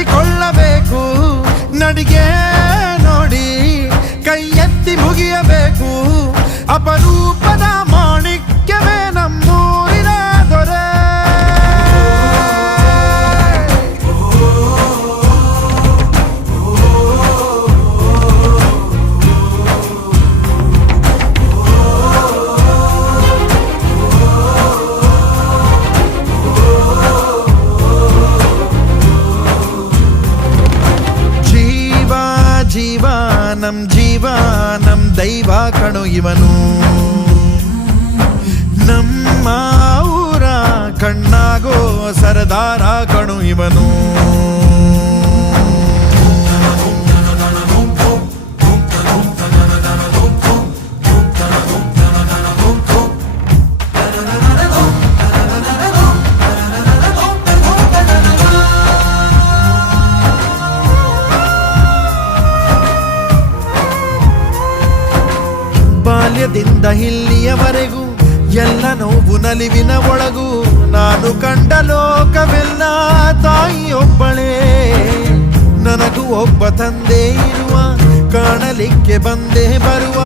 ಮೆಚ್ಚಿಕೊಳ್ಳಬೇಕು, ನಡಿಗೆ ನೋಡಿ ಕೈ ಎತ್ತಿ ಮುಗಿಯಬೇಕು. ಅಪರೂಪದ ಮಾಣಿಕ್ಯವೇ ನಮ್ಮೂರಿನ ದೊರೆ. ಜೀವ ನಮ್ ದೈವ ಕಣು ಇವನು, ನಮ್ಮ ಊರ ಕಣ್ಣಾಗೋ ಸರದಾರ ಕಣು ಇವನು. ಬಾಲ್ಯದಿಂದ ಇಲ್ಲಿಯವರೆಗೂ ಎಲ್ಲ ನೋವು ನಲಿವಿನ ಒಳಗೂ ನಾನು ಕಂಡ ಲೋಕವೆಲ್ಲ ತಾಯಿಯೊಬ್ಬಳೇ. ನನಗೂ ಒಬ್ಬ ತಂದೆ ಇರುವ, ಕಾಣಲಿಕ್ಕೆ ಬಂದೇ ಬರುವ